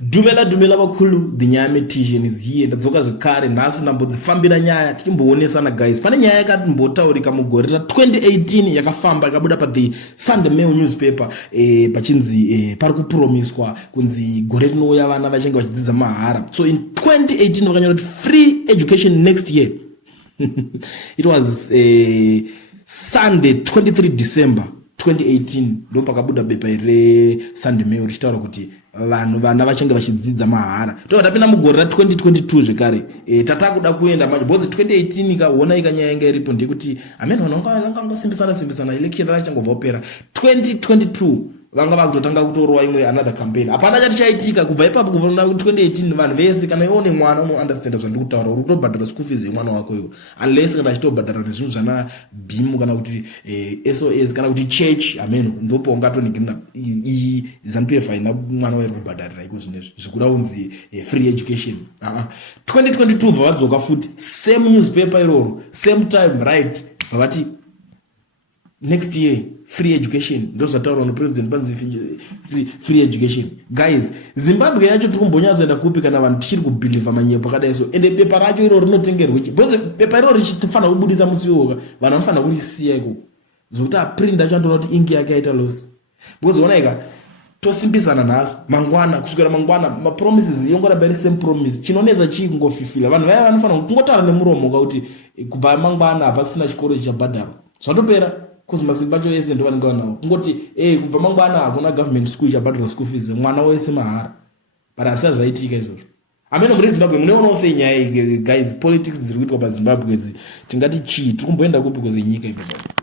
Dumela bakulu, the nyame Tijan is here. That's okay. Kare nasi na mbozi fambira nyaya timboonesana guys. Pane nyaya yakati mbotaurika mugore 2018 yakafamba yakabuda pa the Sunday Mail newspaper pachinzi pari kupromiswa kunzi gore rinouya vana vachinge vachidzidza mahara. So in 2018 vakanyora kuti free education next year. It was Sunday 23 December 2018 ndo pakabuda bepa re Sunday Mail richitaura kuti vanhu vana vachange vachidzidza mahara. Totapinda mugore 2022 zvekare tatakuda kuenda manje bozi 2018 ikaona ikanyaya inga iripo ndekuti amene vananga simbisana election rachangobva kupera 2022 vanga vakutotanga kutorwa imwe another campaign. Hapana chati chaitika kubva ipapo kubva 2018 vanhu vese kana ione mwana uno understand zvandiri kutaura uri kutobhadhara school fees yemwana wako iwo unless kana achitobhadhara nezvinhu zvana BIM kana kuti SOS kana kuti church ameno ndopo ungatoningirina ZANU-PF ina mwana wairi kubhadharira iko zvinezvi zvikuda unzi free education. 2022 vavadzoka futi same newspaper iroro same time right vavati next year free education ndo zvataurwa nepresident panzi free education. Guys, Zimbabwe yacho tiri kumbonyazoenda kupi kana vanhu tichiri kubhilivha manyepo akadai so ende pepa racho iro rinotengerwechi bcause pepa iro richifana kubudisa musi iwoka vanhu vanofana kurisiya iko zvokuti aprint acho andoona kuti ingi yake yaita loss bcause onaika tosimbisana nhasi mangwana kusukira mangwana mapromises yongoramba iri same promise chinonetsa chii kungofifila vanhu vaya vanofana kungotaura nemuromo kuti kubva mangwana hapasina chikoro chabhadharo zvatopera kuzi masimba acho ese ndo vanenge vanawo kungoti kubva mangwana hakuna government school chabhadhara school fees mwana wese mahara but hasa zvaitika izvozvo amene muri Zimbabwe muneonawo sei nyaya guys politics dziri kuitwa paZimbabwe idzi tingati chii tiri kumboenda kupi kuze nyika ipapo.